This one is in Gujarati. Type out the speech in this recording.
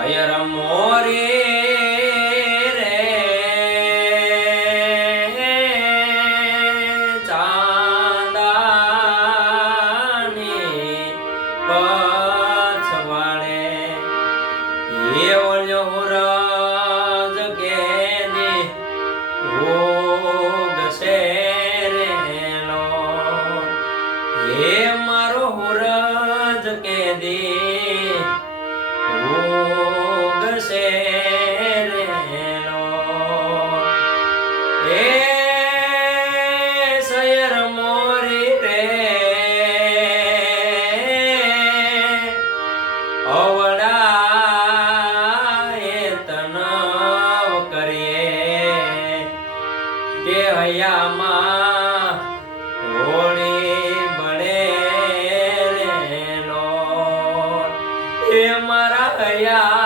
સયર મોરી રે ચાંદાની પછવાડે એ ઓલ્યો રજ કે દી ઉગશે રેલો એ મારો હુરજ કે દી ઉગશે રેલો એ સયર મોરી રે અવડાએ તનવ કરીએ કે હૈયામાં હોળી બળે રેલો એ મારા હૈયા